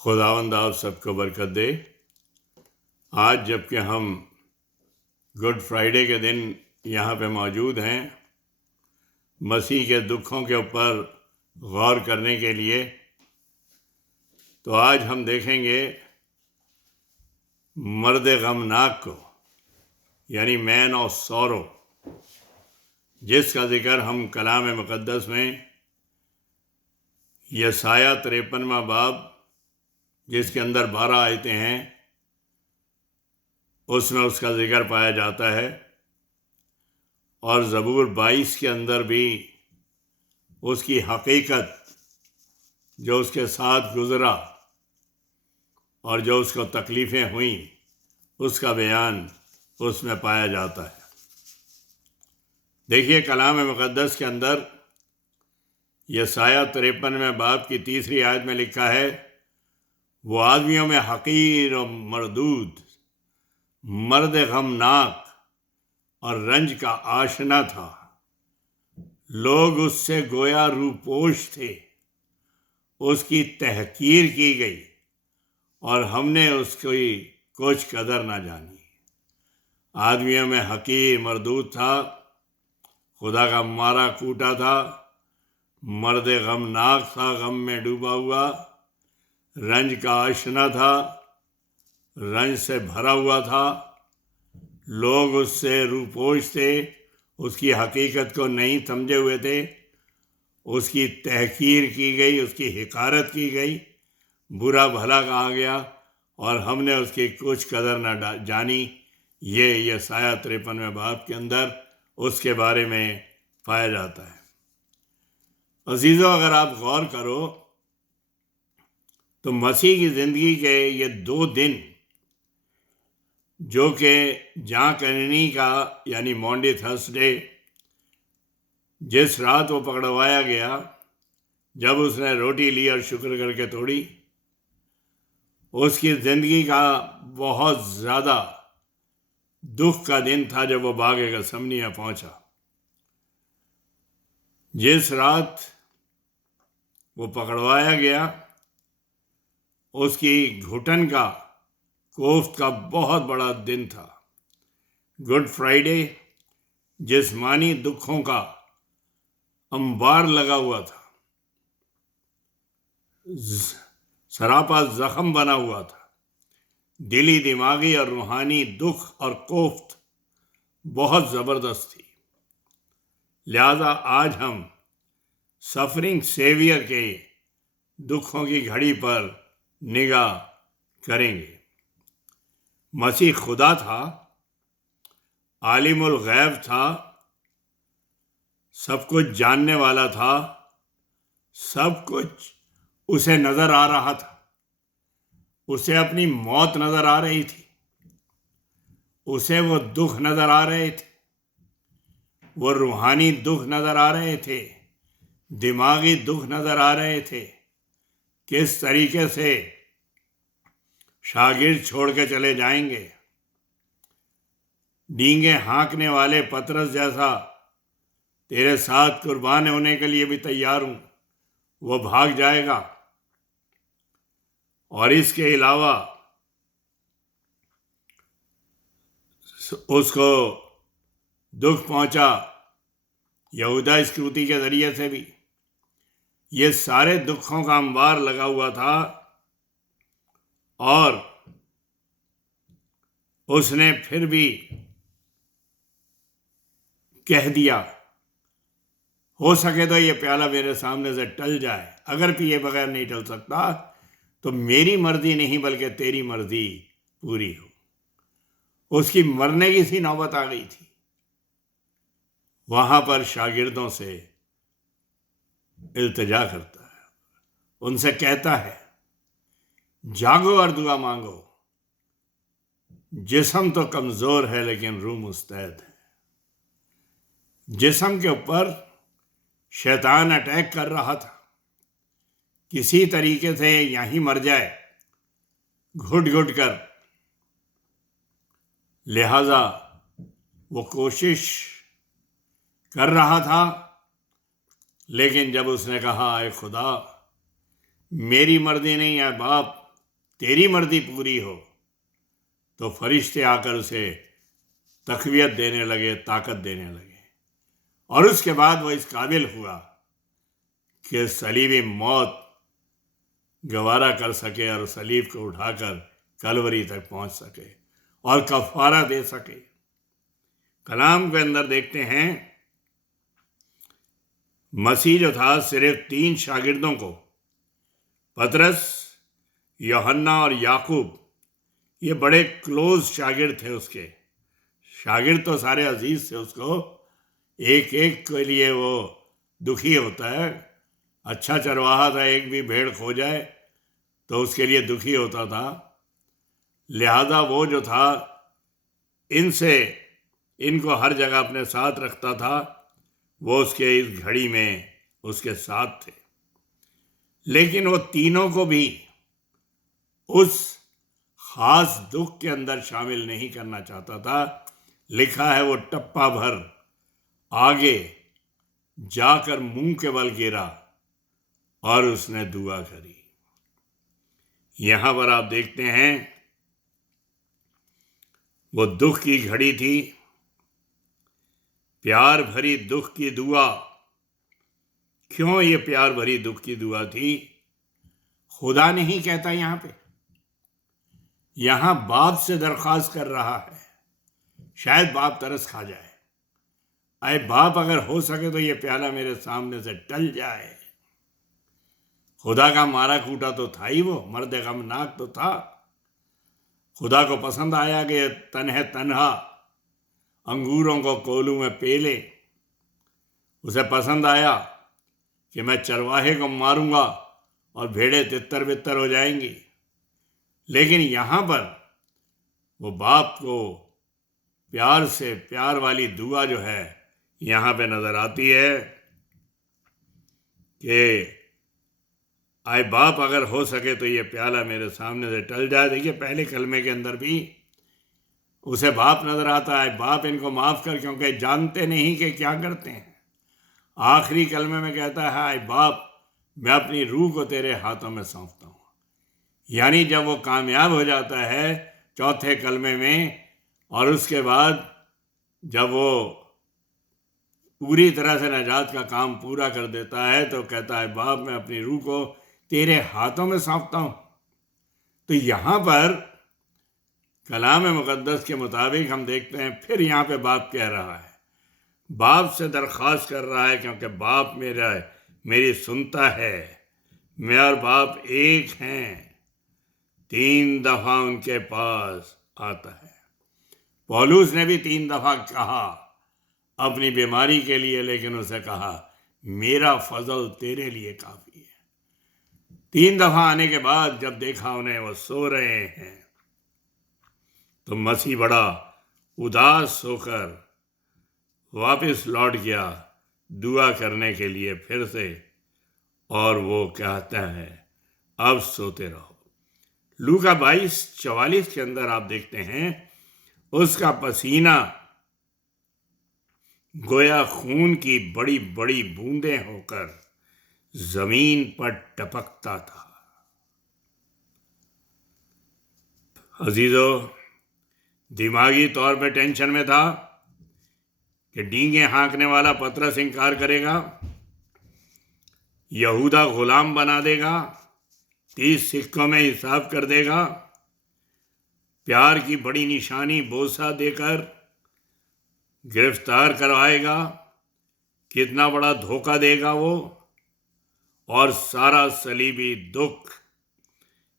خداوند آپ سب کو برکت دے۔ آج جب کہ ہم گڈ فرائیڈے کے دن یہاں پہ موجود ہیں مسیح کے دکھوں کے اوپر غور کرنے کے لیے، تو آج ہم دیکھیں گے مرد غمناک کو، یعنی مین آف سورو، جس کا ذکر ہم کلام مقدس میں یسایہ 53واں باب، جس کے اندر 12 آیتیں ہیں، اس میں اس کا ذکر پایا جاتا ہے، اور زبور 22 کے اندر بھی اس کی حقیقت جو اس کے ساتھ گزرا اور جو اس کو تکلیفیں ہوئیں اس کا بیان اس میں پایا جاتا ہے۔ دیکھیے کلام مقدس کے اندر یسایہ 53 باب کی 3 آیت میں لکھا ہے، وہ آدمیوں میں حقیر و مردود، مرد غمناک اور رنج کا آشنا تھا، لوگ اس سے گویا روپوش تھے، اس کی تحقیر کی گئی اور ہم نے اس کی کچھ قدر نہ جانی۔ آدمیوں میں حقیر مردود تھا، خدا کا مارا کوٹا تھا، مرد غمناک تھا، غم میں ڈوبا ہوا، رنج کا آشنا تھا، رنج سے بھرا ہوا تھا، لوگ اس سے روپوش تھے، اس کی حقیقت کو نہیں سمجھے ہوئے تھے، اس کی تحقیر کی گئی، اس کی حقارت کی گئی، برا بھلا کہا گیا، اور ہم نے اس کی کچھ قدر نہ جانی۔ یہ یسایہ 53 باب کے اندر اس کے بارے میں پایا جاتا ہے۔ عزیزو، اگر آپ غور کرو تو مسیح کی زندگی کے یہ 2 دن جو کہ جاں کننی کا یعنی مونڈی تھرسڈے، جس رات وہ پکڑوایا گیا، جب اس نے روٹی لی اور شکر کر کے توڑی، اس کی زندگی کا بہت زیادہ دکھ کا دن تھا جب وہ باغ گثمنی میں پہنچا۔ جس رات وہ پکڑوایا گیا، اس کی گھٹن کا کوفت کا بہت بڑا دن تھا۔ گڈ فرائیڈے جسمانی دکھوں کا انبار لگا ہوا تھا، سراپا زخم بنا ہوا تھا، دلی، دماغی اور روحانی دکھ اور کوفت بہت زبردست تھی۔ لہذا آج ہم سفرنگ سیویئر کے دکھوں کی گھڑی پر نگاہ کریں گے۔ مسیح خدا تھا، عالم الغیب تھا، سب کچھ جاننے والا تھا، سب کچھ اسے نظر آ رہا تھا، اسے اپنی موت نظر آ رہی تھی، اسے وہ دکھ نظر آ رہے تھے، وہ روحانی دکھ نظر آ رہے تھے، دماغی دکھ نظر آ رہے تھے، کس طریقے سے شاگرد چھوڑ کے چلے جائیں گے، ڈینگے ہانکنے والے پطرس جیسا تیرے ساتھ قربان ہونے کے لیے بھی تیار ہوں، وہ بھاگ جائے گا۔ اور اس کے علاوہ اس کو دکھ پہنچا یہودا اسکروتی کے ذریعے سے بھی۔ یہ سارے دکھوں کا انبار لگا ہوا تھا، اور اس نے پھر بھی کہہ دیا، ہو سکے تو یہ پیالہ میرے سامنے سے ٹل جائے، اگر پیے بغیر نہیں ٹل سکتا تو میری مرضی نہیں بلکہ تیری مرضی پوری ہو۔ اس کی مرنے کی سی نوبت آ گئی تھی۔ وہاں پر شاگردوں سے التجا کرتا ہے، ان سے کہتا ہے، جاگو اور دعا مانگو، جسم تو کمزور ہے لیکن روح مستعد ہے۔ جسم کے اوپر شیطان اٹیک کر رہا تھا، کسی طریقے سے یہیں مر جائے گھٹ گھٹ کر، لہذا وہ کوشش کر رہا تھا، لیکن جب اس نے کہا، اے خدا میری مرضی نہیں ہے باپ، تیری مرضی پوری ہو، تو فرشتے آ کر اسے تقویت دینے لگے، طاقت دینے لگے، اور اس کے بعد وہ اس قابل ہوا کہ صلیبی موت گوارا کر سکے اور صلیب کو اٹھا کر کلوری تک پہنچ سکے اور کفارہ دے سکے۔ کلام کے اندر دیکھتے ہیں مسیح جو تھا صرف 3 شاگردوں کو، پطرس، یوحنا اور یعقوب، یہ بڑے کلوز شاگرد تھے اس کے۔ شاگرد تو سارے عزیز تھے اس کو، ایک ایک کے لیے وہ دکھی ہوتا ہے۔ اچھا چرواہا تھا، ایک بھی بھیڑ کھو جائے تو اس کے لیے دکھی ہوتا تھا۔ لہذا وہ جو تھا ان کو ہر جگہ اپنے ساتھ رکھتا تھا، وہ اس کے اس گھڑی میں اس کے ساتھ تھے۔ لیکن وہ تینوں کو بھی اس خاص دکھ کے اندر شامل نہیں کرنا چاہتا تھا۔ لکھا ہے وہ ٹپا بھر آگے جا کر منہ کے بل گرا اور اس نے دعا کری۔ یہاں پر آپ دیکھتے ہیں وہ دکھ کی گھڑی تھی، پیار بھری دکھ کی دعا۔ کیوں یہ پیار بھری دکھ کی دعا تھی؟ خدا نہیں کہتا یہاں پہ، یہاں باپ سے درخواست کر رہا ہے۔ شاید باپ ترس کھا جائے، اے باپ اگر ہو سکے تو یہ پیالہ میرے سامنے سے ٹل جائے۔ خدا کا مارا کوٹا تو تھا ہی، وہ مرد غمناک تو تھا۔ خدا کو پسند آیا کہ تنہا انگوروں کو کولوں میں پیلے۔ اسے پسند آیا کہ میں چرواہے کو ماروں گا اور بھیڑیں تتر بتر ہو جائیں گی۔ لیکن یہاں پر وہ باپ کو پیار سے، پیار والی دعا جو ہے یہاں پہ نظر آتی ہے کہ اے باپ اگر ہو سکے تو یہ پیالہ میرے سامنے سے ٹل جائے۔ دیکھیے پہلے کلمے کے اندر بھی اسے باپ نظر آتا ہے، باپ ان کو معاف کر کیونکہ جانتے نہیں کہ کیا کرتے ہیں۔ آخری کلمے میں کہتا ہے اے باپ میں اپنی روح کو تیرے ہاتھوں میں سونپتا ہوں۔ یعنی جب وہ کامیاب ہو جاتا ہے چوتھے کلمے میں، اور اس کے بعد جب وہ پوری طرح سے نجات کا کام پورا کر دیتا ہے تو کہتا ہے باپ میں اپنی روح کو تیرے ہاتھوں میں سونپتا ہوں۔ تو یہاں پر کلام مقدس کے مطابق ہم دیکھتے ہیں پھر یہاں پہ باپ کہہ رہا ہے، باپ سے درخواست کر رہا ہے کیونکہ باپ میری سنتا ہے۔ میں اور باپ ایک ہیں۔ 3 دفعہ ان کے پاس آتا ہے۔ پولوس نے بھی 3 دفعہ کہا اپنی بیماری کے لیے، لیکن اسے کہا میرا فضل تیرے لیے کافی ہے۔ 3 دفعہ آنے کے بعد جب دیکھا انہیں وہ سو رہے ہیں تو مسیح بڑا اداس ہو کر واپس لوٹ گیا دعا کرنے کے لیے پھر سے، اور وہ کہتا ہے اب سوتے رہو۔ لوکا 22:44 کے اندر آپ دیکھتے ہیں اس کا پسینہ گویا خون کی بڑی بڑی بوندیں ہو کر زمین پر ٹپکتا تھا۔ عزیزو، دماغی طور پہ ٹینشن میں تھا کہ ڈینگیں ہانکنے والا پطرس انکار کرے گا، یہودا غلام بنا دے گا، 30 سکوں میں حساب کر دے گا، پیار کی بڑی نشانی بوسہ دے کر گرفتار کروائے گا، کتنا بڑا دھوکہ دے گا وہ، اور سارا صلیبی دکھ،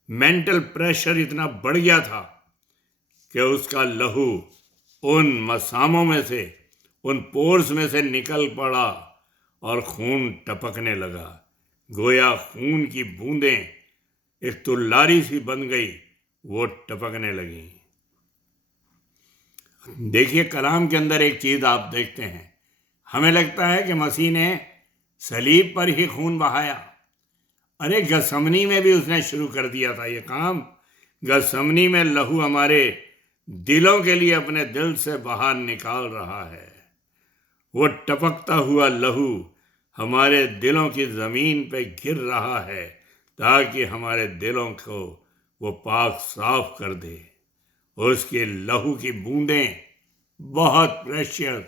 مینٹل پریشر اتنا بڑھ گیا تھا کہ اس کا لہو ان مساموں میں سے، ان پورز میں سے نکل پڑا اور خون ٹپکنے لگا۔ گویا خون کی بوندیں ایک تلاری سی بن گئی، وہ ٹپکنے لگیں۔ دیکھیے کلام کے اندر ایک چیز آپ دیکھتے ہیں، ہمیں لگتا ہے کہ مسیح نے صلیب پر ہی خون بہایا۔ ارے گثمنی میں بھی اس نے شروع کر دیا تھا یہ کام۔ گثمنی میں لہو ہمارے دلوں کے لیے اپنے دل سے باہر نکال رہا ہے۔ وہ ٹپکتا ہوا لہو ہمارے دلوں کی زمین پہ گر رہا ہے تاکہ ہمارے دلوں کو وہ پاک صاف کر دے۔ اس کے لہو کی بوندیں بہت پریشیس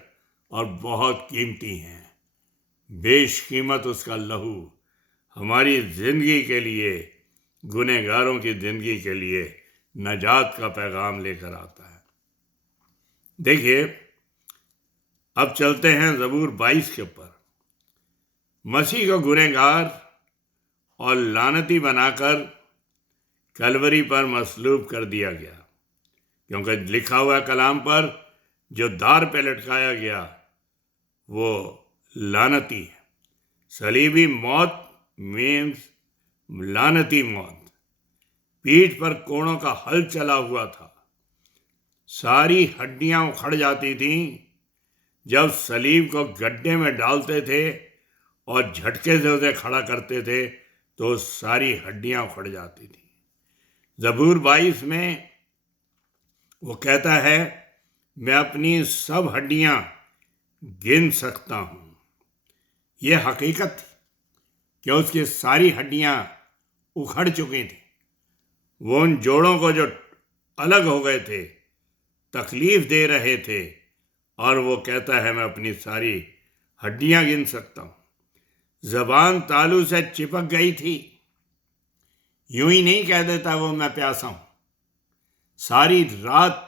اور بہت قیمتی ہیں۔ بیش قیمت اس کا لہو ہماری زندگی کے لیے، گنہگاروں کی زندگی کے لیے نجات کا پیغام لے کر آتا ہے۔ دیکھیے، اب چلتے ہیں زبور 22 کے اوپر۔ مسیح کو گنہگار اور لعنتی بنا کر کلوری پر مصلوب کر دیا گیا، کیونکہ لکھا ہوا کلام پر جو دار پہ لٹکایا گیا وہ لعنتی ہے۔ صلیبی موت مینز لعنتی موت۔ پیٹھ پر کوڑوں کا حل چلا ہوا تھا، ساری ہڈیاں اکھڑ جاتی تھیں۔ جب صلیب کو گڈھے میں ڈالتے تھے اور جھٹکے سے اسے کھڑا کرتے تھے تو ساری ہڈیاں اکھڑ جاتی تھیں۔ زبور 22 میں وہ کہتا ہے، میں اپنی سب ہڈیاں گن سکتا ہوں۔ یہ حقیقت تھی کہ اس کی ساری ہڈیاں اکھڑ چکی تھیں۔ وہ ان جوڑوں کو جو الگ ہو گئے تھے تکلیف دے رہے تھے، اور وہ کہتا ہے میں اپنی ساری ہڈیاں گن سکتا ہوں۔ زبان تالو سے چپک گئی تھی، یوں ہی نہیں کہہ دیتا وہ میں پیاسا ہوں۔ ساری رات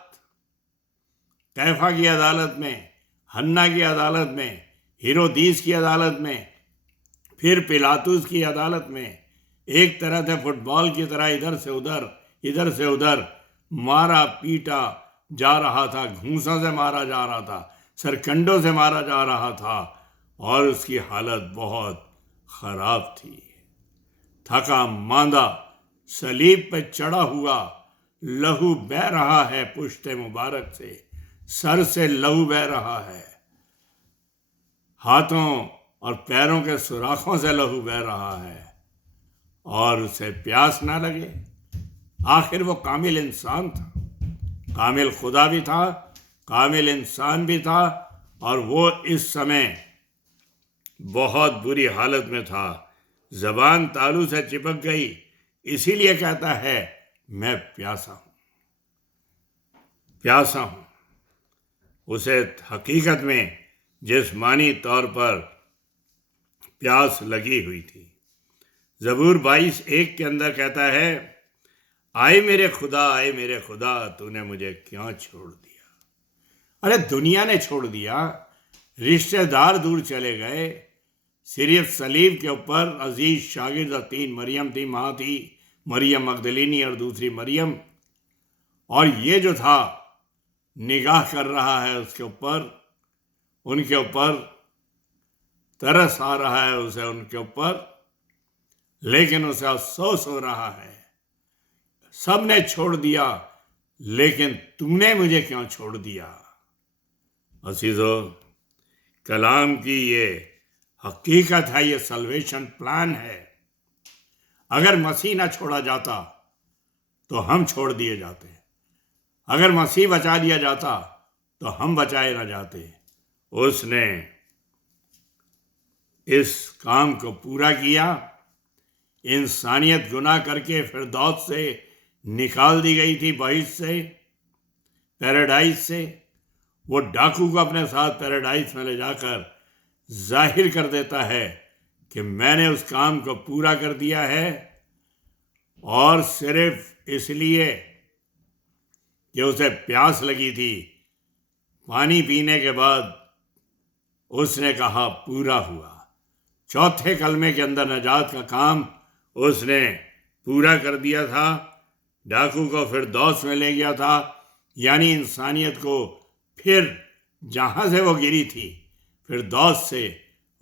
کیفا کی عدالت میں، حنا کی عدالت میں، ہیرودیس کی عدالت میں، پھر پلاطس کی عدالت میں، ایک طرح سے فٹ بال کی طرح ادھر سے ادھر مارا پیٹا جا رہا تھا، گھونسوں سے مارا جا رہا تھا، سرکنڈوں سے مارا جا رہا تھا، اور اس کی حالت بہت خراب تھی۔ تھکا ماندہ صلیب پہ چڑھا ہوا، لہو بہہ رہا ہے پشت مبارک سے، سر سے لہو بہہ رہا ہے، ہاتھوں اور پیروں کے سوراخوں سے لہو بہہ رہا ہے، اور اسے پیاس نہ لگے۔ آخر وہ کامل انسان تھا، کامل خدا بھی تھا، کامل انسان بھی تھا، اور وہ اس سمے بہت بری حالت میں تھا۔ زبان تالو سے چپک گئی، اسی لیے کہتا ہے میں پیاسا ہوں، پیاسا ہوں۔ اسے حقیقت میں جسمانی طور پر پیاس لگی ہوئی تھی۔ زبور 22:1 کے اندر کہتا ہے، آئے میرے خدا تو نے مجھے کیوں چھوڑ دیا؟ ارے دنیا نے چھوڑ دیا، رشتہ دار دور چلے گئے، صرف صلیب کے اوپر عزیز شاگرد اور 3 مریم تھی، ماں تھی مریم مگدلینی اور دوسری مریم، اور یہ جو تھا نگاہ کر رہا ہے اس کے اوپر، ان کے اوپر ترس آ رہا ہے اسے ان کے اوپر، لیکن اسے افسوس ہو رہا ہے، سب نے چھوڑ دیا لیکن تم نے مجھے کیوں چھوڑ دیا؟ عزیزو، کلام کی یہ حقیقت ہے، یہ سلویشن پلان ہے۔ اگر مسیح نہ چھوڑا جاتا تو ہم چھوڑ دیے جاتے، اگر مسیح بچا لیا جاتا تو ہم بچائے نہ جاتے۔ اس نے اس کام کو پورا کیا۔ انسانیت گناہ کر کے فردوس سے نکال دی گئی تھی، بہشت سے، پیراڈائز سے۔ وہ ڈاکو کو اپنے ساتھ پیراڈائز میں لے جا کر ظاہر کر دیتا ہے کہ میں نے اس کام کو پورا کر دیا ہے، اور صرف اس لیے کہ اسے پیاس لگی تھی۔ پانی پینے کے بعد اس نے کہا پورا ہوا۔ چوتھے کلمے کے اندر نجات کا کام اس نے پورا کر دیا تھا۔ ڈاکو کو فردوس میں لے گیا تھا، یعنی انسانیت کو پھر جہاں سے وہ گری تھی فردوس سے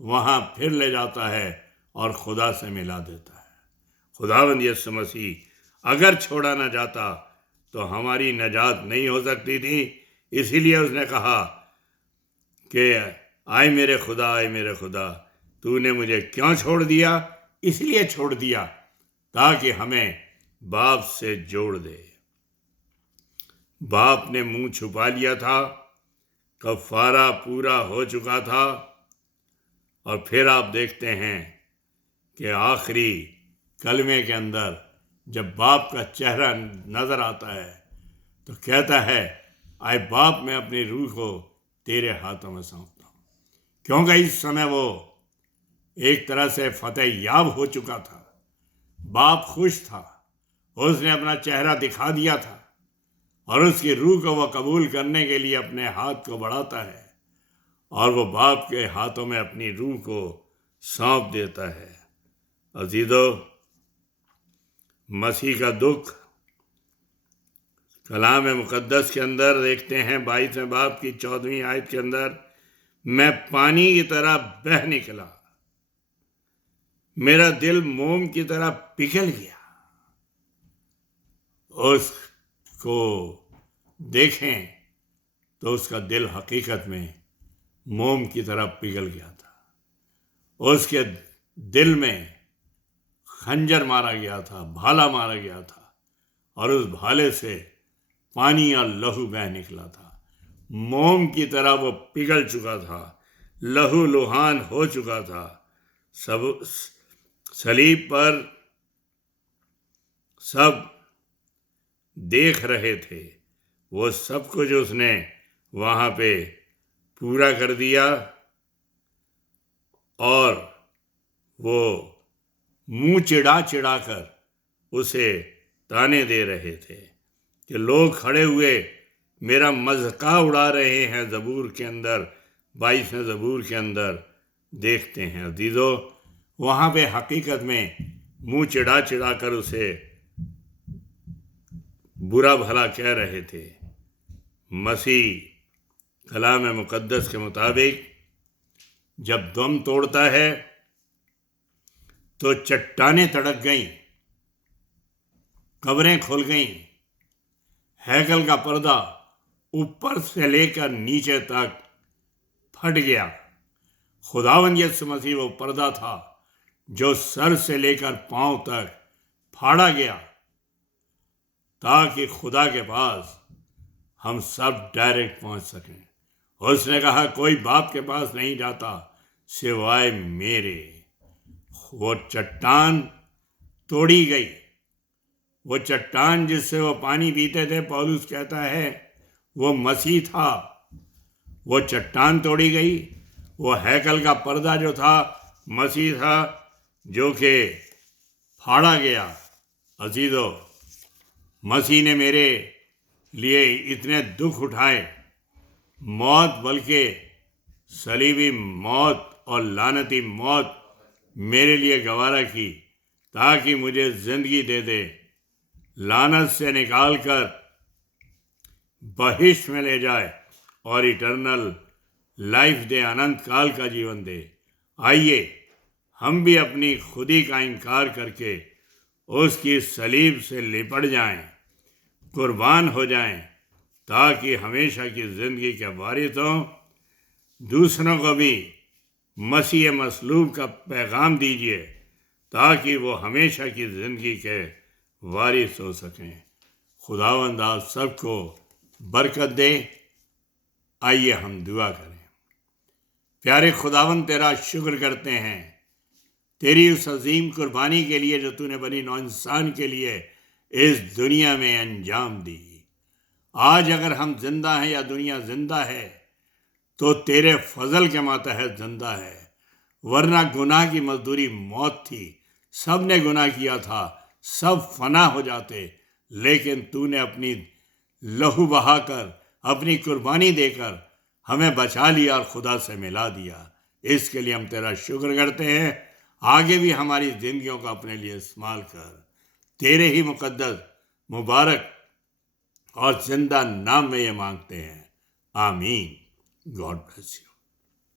وہاں پھر لے جاتا ہے اور خدا سے ملا دیتا ہے۔ خداوند یسوع مسیح اگر چھوڑا نہ جاتا تو ہماری نجات نہیں ہو سکتی تھی۔ اسی لیے اس نے کہا کہ آئے میرے خدا تو نے مجھے کیوں چھوڑ دیا؟ اس لیے چھوڑ دیا تاکہ ہمیں باپ سے جوڑ دے۔ باپ نے منہ چھپا لیا تھا، کفارہ پورا ہو چکا تھا، اور پھر آپ دیکھتے ہیں کہ آخری کلمے کے اندر جب باپ کا چہرہ نظر آتا ہے تو کہتا ہے اے باپ میں اپنی روح کو تیرے ہاتھوں میں سونپتا ہوں، کیونکہ اس سمے وہ ایک طرح سے فتح یاب ہو چکا تھا۔ باپ خوش تھا، اس نے اپنا چہرہ دکھا دیا تھا، اور اس کی روح کو وہ قبول کرنے کے لیے اپنے ہاتھ کو بڑھاتا ہے، اور وہ باپ کے ہاتھوں میں اپنی روح کو سونپ دیتا ہے۔ عزیزو، مسیح کا دکھ کلام مقدس کے اندر دیکھتے ہیں 22ویں باب کی 14ویں آیت کے اندر، میں پانی کی طرح بہہ نکلا، میرا دل موم کی طرح پگھل گیا۔ اس کو دیکھیں تو اس کا دل حقیقت میں موم کی طرح پگھل گیا تھا۔ اس کے دل میں خنجر مارا گیا تھا، بھالا مارا گیا تھا، اور اس بھالے سے پانی اور لہو بہہ نکلا تھا۔ موم کی طرح وہ پگھل چکا تھا، لہو لہان ہو چکا تھا۔ صلیب پر سب دیکھ رہے تھے، وہ سب کچھ اس نے وہاں پہ پورا کر دیا، اور وہ منہ چڑھا چڑھا کر اسے تانے دے رہے تھے کہ لوگ کھڑے ہوئے میرا مذاق اڑا رہے ہیں۔ زبور کے اندر 22ویں زبور کے اندر دیکھتے ہیں عزیزو، وہاں پہ حقیقت میں منہ چڑھا چڑھا کر اسے برا بھلا کہہ رہے تھے۔ مسیح کلام مقدس کے مطابق جب دم توڑتا ہے تو چٹانیں تڑک گئیں، قبریں کھل گئیں، ہیکل کا پردہ اوپر سے لے کر نیچے تک پھٹ گیا۔ خداوند یسوع مسیح وہ پردہ تھا جو سر سے لے کر پاؤں تک پھاڑا گیا، تاکہ خدا کے پاس ہم سب ڈائریکٹ پہنچ سکیں۔ اس نے کہا کوئی باپ کے پاس نہیں جاتا سوائے میرے۔ وہ چٹان توڑی گئی، وہ چٹان جس سے وہ پانی پیتے تھے، پولس کہتا ہے وہ مسیح تھا۔ وہ چٹان توڑی گئی، وہ ہیکل کا پردہ جو تھا مسیح تھا جو کہ پھاڑا گیا۔ عزیزو، مسیح نے میرے لیے اتنے دکھ اٹھائے، موت بلکہ صلیبی موت اور لعنتی موت میرے لیے گوارا کی، تاکہ مجھے زندگی دے دے، لعنت سے نکال کر بہشت میں لے جائے اور ایٹرنل لائف دے، اننت کال کا جیون دے۔ آئیے ہم بھی اپنی خودی کا انکار کر کے اس کی صلیب سے لپٹ جائیں، قربان ہو جائیں، تاکہ ہمیشہ کی زندگی کے وارث ہوں۔ دوسروں کو بھی مسیح مصلوب کا پیغام دیجیے، تاکہ وہ ہمیشہ کی زندگی کے وارث ہو سکیں۔ خداوند آپ سب کو برکت دے۔ آئیے ہم دعا کریں۔ پیارے خداوند، تیرا شکر کرتے ہیں تیری اس عظیم قربانی کے لیے جو تو نے بنی نوع انسان کے لیے اس دنیا میں انجام دی۔ آج اگر ہم زندہ ہیں یا دنیا زندہ ہے تو تیرے فضل کے ماتحت زندہ ہے، ورنہ گناہ کی مزدوری موت تھی۔ سب نے گناہ کیا تھا، سب فنا ہو جاتے، لیکن تو نے اپنی لہو بہا کر، اپنی قربانی دے کر ہمیں بچا لیا اور خدا سے ملا دیا۔ اس کے لیے ہم تیرا شکر کرتے ہیں۔ آگے بھی ہماری زندگیوں کو اپنے لیے استعمال کر، تیرے ہی مقدس، مبارک اور زندہ نام میں یہ مانگتے ہیں، آمین۔ God bless you.